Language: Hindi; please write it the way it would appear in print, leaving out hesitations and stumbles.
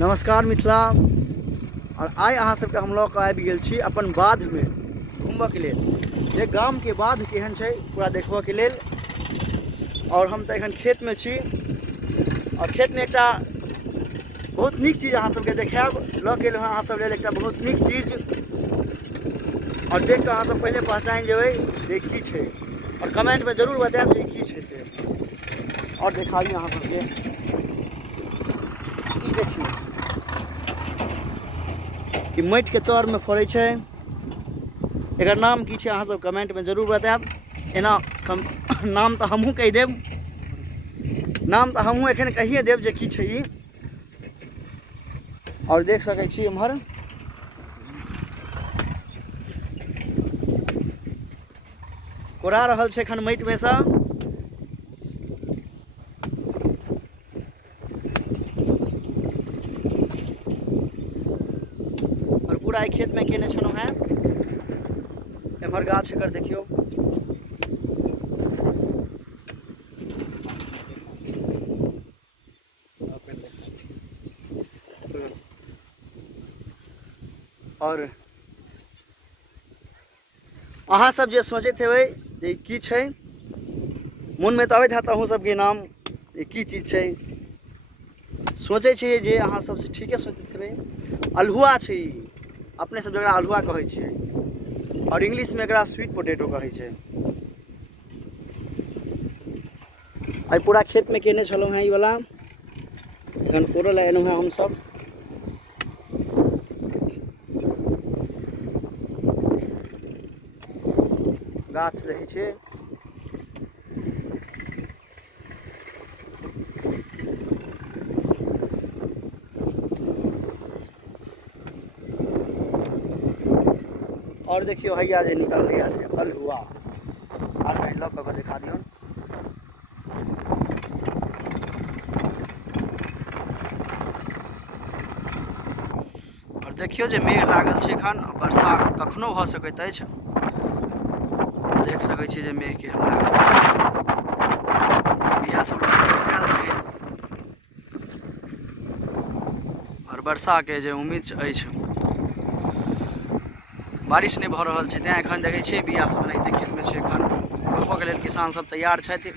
नमस्कार मिथिला। और आइ अहाँ सबके हम लोग आबि गेल छी अपन बाध में घूमबऽ के लेल। जे गाम के बाध केहन छै पूरा देखबऽ के लेल। और हम तो एखन खेत में छी और खेत में एकटा बहुत नीक चीज अहाँ सबके देखायब। लऽ गेल अहाँ सब लेल एकटा बहुत नीक चीज और देख कऽ अहाँ सब पहले पहचान जेबै जे की छै और कमेंट में जरूर बतायब जे की छै से। और देखाबी अहाँ सबके ई देखियौ कि माटि के तर में फड़ै छै। एकर नाम की छै अहाँ सब कमेंट में जरूर बतायब। एना नाम तो हमहूँ कहि देब, नाम तो हमहूँ एखन कहिए देब जे की छै ई। और देख सकै छी एम्हर कोड़ा रहल छै एखन माटि में से। और पूरा एहि खेत में केने छलहुँ हेँ। एम्हर गाछ एकर देखियौ। और अहाँ सब जे सोचैत हेबै जे की छै, मन में तो अबैत हैत अहूँ सबके नाम ये की चीज छै। सोचै छियै जे अहाँ सब से ठीके सोचैत हेबै। अल्हुआ छै ई, अपने सब जकरा अल्हुआ कहै छियै और इंग्लिश में एकरा स्वीट पोटैटो कहै छै। आई पूरा खेत में केने छलहुँ हेँ ई वाला। एखन कोड़ऽ लए एलहुँ हेँ हमसब। गाछ रहै छै और देखियो हैया जे निकल गया से अल्हुआ। और कहीं लग के दिखा दियो। और देखियो जे मेघ लागल छै एखन, वर्षा कखनो भऽ सकैत अछि। देख सकै छी जे मेघ केहन लागल छै। बिया सब लगायल छै और वर्षा के जे उम्मीद अछि। बारिश नहीं भऽ रहल छै, तें एखन देखै छियै बिया सब एनाहिते खेत में छै। एखन रोपऽ के लेल किसान सब तैयार छथि।